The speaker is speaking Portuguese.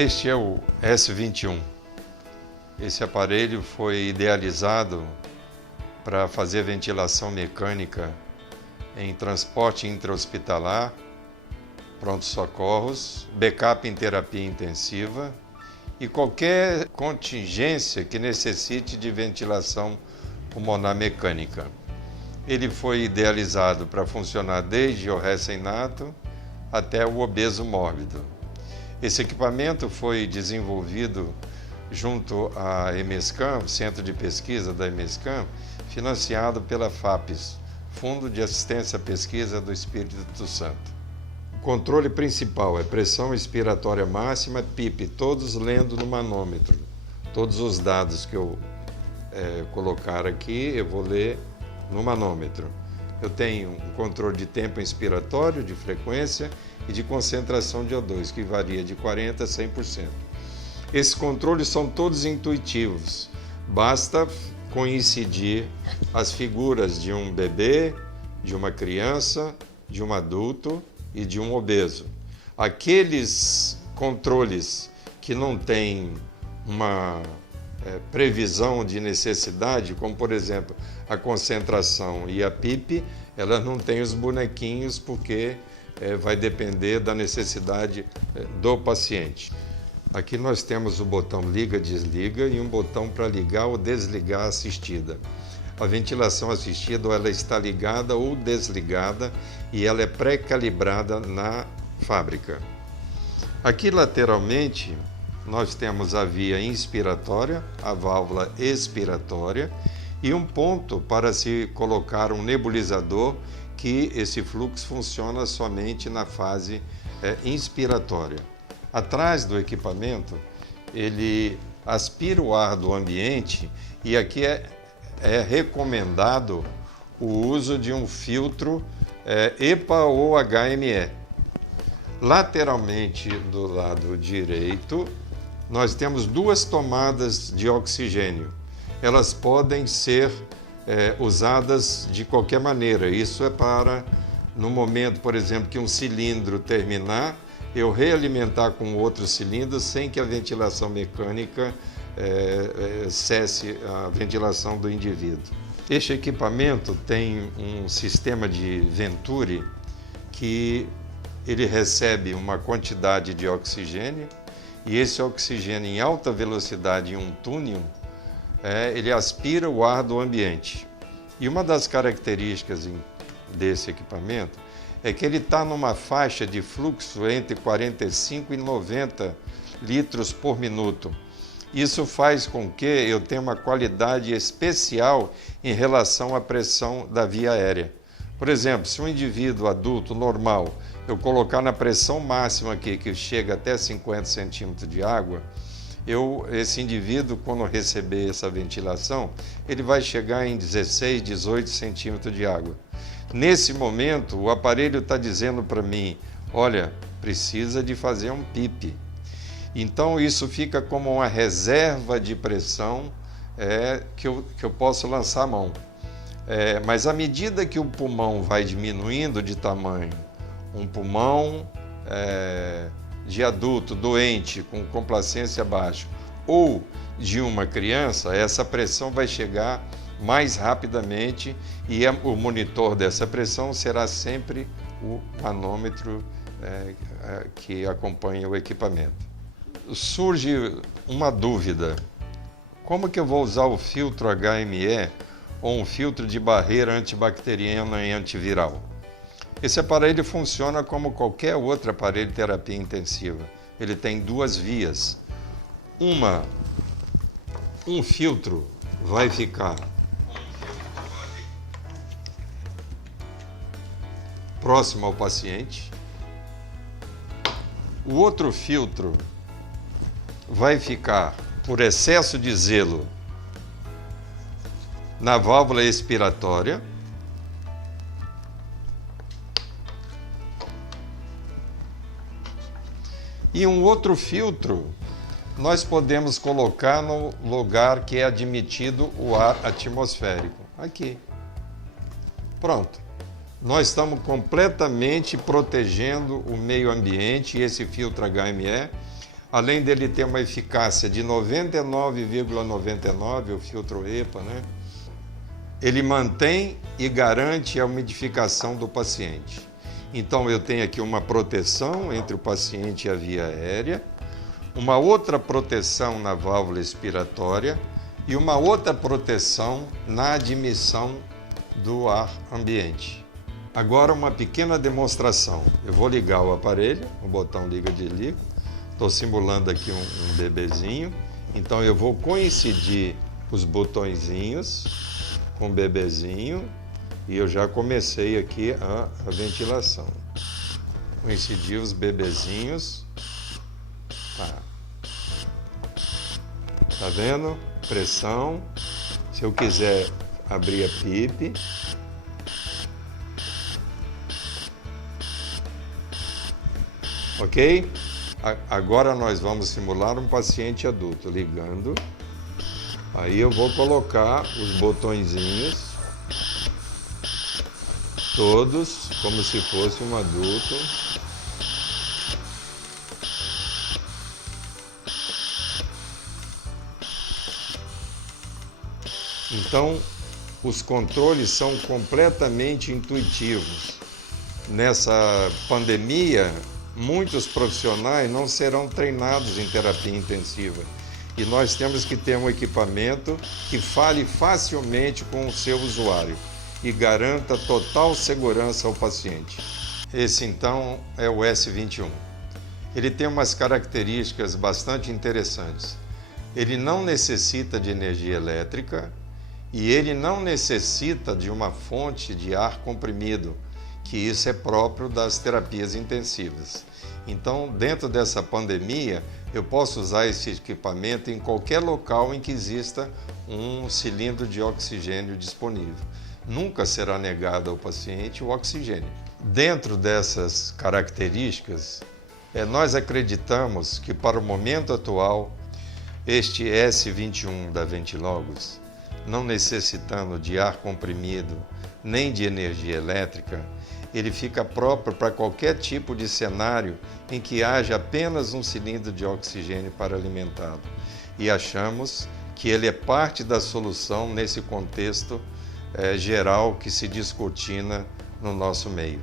Este é o S21. Esse aparelho foi idealizado para fazer ventilação mecânica em transporte intra-hospitalar, pronto-socorros, backup em terapia intensiva e qualquer contingência que necessite de ventilação pulmonar mecânica. Ele foi idealizado para funcionar desde o recém-nato até o obeso mórbido. Esse equipamento foi desenvolvido junto à EMESCAM, Centro de Pesquisa da EMESCAM, financiado pela FAPES, Fundo de Assistência à Pesquisa do Espírito Santo. O controle principal é pressão expiratória máxima, PIP, todos lendo no manômetro. Todos os dados que eu colocar aqui, eu vou ler no manômetro. Eu tenho um controle de tempo inspiratório, de frequência e de concentração de O2, que varia de 40% a 100%. Esses controles são todos intuitivos. Basta coincidir as figuras de um bebê, de uma criança, de um adulto e de um obeso. Aqueles controles que não têm uma previsão de necessidade, como por exemplo a concentração e a PIP, elas não têm os bonequinhos porque vai depender da necessidade do paciente. Aqui nós temos o botão liga-desliga e um botão para ligar ou desligar a assistida. A ventilação assistida ela está ligada ou desligada e ela é pré-calibrada na fábrica. Aqui lateralmente nós temos a via inspiratória, a válvula expiratória e um ponto para se colocar um nebulizador que esse fluxo funciona somente na fase inspiratória. Atrás do equipamento, ele aspira o ar do ambiente e aqui é recomendado o uso de um filtro EPA ou HME. Lateralmente do lado direito, nós temos duas tomadas de oxigênio. Elas podem ser usadas de qualquer maneira. Isso é para, no momento, por exemplo, que um cilindro terminar, eu realimentar com outro cilindro sem que a ventilação mecânica cesse a ventilação do indivíduo. Este equipamento tem um sistema de Venturi que ele recebe uma quantidade de oxigênio e esse oxigênio em alta velocidade em um túnel, ele aspira o ar do ambiente. E uma das características desse equipamento é que ele está numa faixa de fluxo entre 45 e 90 litros por minuto. Isso faz com que eu tenha uma qualidade especial em relação à pressão da via aérea. Por exemplo, se um indivíduo adulto normal eu colocar na pressão máxima aqui, que chega até 50 centímetros de água, esse indivíduo, quando receber essa ventilação, ele vai chegar em 16, 18 centímetros de água. Nesse momento, o aparelho está dizendo para mim, olha, precisa de fazer um PIP. Então, isso fica como uma reserva de pressão que eu posso lançar a mão. Mas à medida que o pulmão vai diminuindo de tamanho, um pulmão de adulto doente com complacência baixa ou de uma criança, essa pressão vai chegar mais rapidamente e o monitor dessa pressão será sempre o manômetro que acompanha o equipamento. Surge uma dúvida, como que eu vou usar o filtro HME ou um filtro de barreira antibacteriana e antiviral? Esse aparelho funciona como qualquer outro aparelho de terapia intensiva. Ele tem duas vias. Um filtro vai ficar próximo ao paciente. O outro filtro vai ficar, por excesso de zelo, na válvula expiratória. E um outro filtro nós podemos colocar no lugar que é admitido o ar atmosférico. Aqui. Pronto. Nós estamos completamente protegendo o meio ambiente e esse filtro HME além dele ter uma eficácia de 99,99, o filtro EPA, né? Ele mantém e garante a umidificação do paciente. Então eu tenho aqui uma proteção entre o paciente e a via aérea, uma outra proteção na válvula expiratória e uma outra proteção na admissão do ar ambiente. Agora uma pequena demonstração. Eu vou ligar o aparelho, o botão liga e desliga. Estou simulando aqui um bebezinho. Então eu vou coincidir os botõezinhos com o bebezinho e eu já comecei aqui a ventilação. Coincidir os bebezinhos. Tá vendo? Pressão. Se eu quiser abrir a PIP. Ok? Agora nós vamos simular um paciente adulto, ligando. Aí eu vou colocar os botõezinhos, todos, como se fosse um adulto. Então, os controles são completamente intuitivos. Nessa pandemia, muitos profissionais não serão treinados em terapia intensiva. E nós temos que ter um equipamento que fale facilmente com o seu usuário e garanta total segurança ao paciente. Esse, então, é o S21. Ele tem umas características bastante interessantes. Ele não necessita de energia elétrica e ele não necessita de uma fonte de ar comprimido, que isso é próprio das terapias intensivas. Então, dentro dessa pandemia, eu posso usar esse equipamento em qualquer local em que exista um cilindro de oxigênio disponível. Nunca será negado ao paciente o oxigênio. Dentro dessas características, nós acreditamos que para o momento atual, este S21 da Ventilogos, não necessitando de ar comprimido nem de energia elétrica, ele fica próprio para qualquer tipo de cenário em que haja apenas um cilindro de oxigênio para alimentá-lo. E achamos que ele é parte da solução nesse contexto geral que se descortina no nosso meio.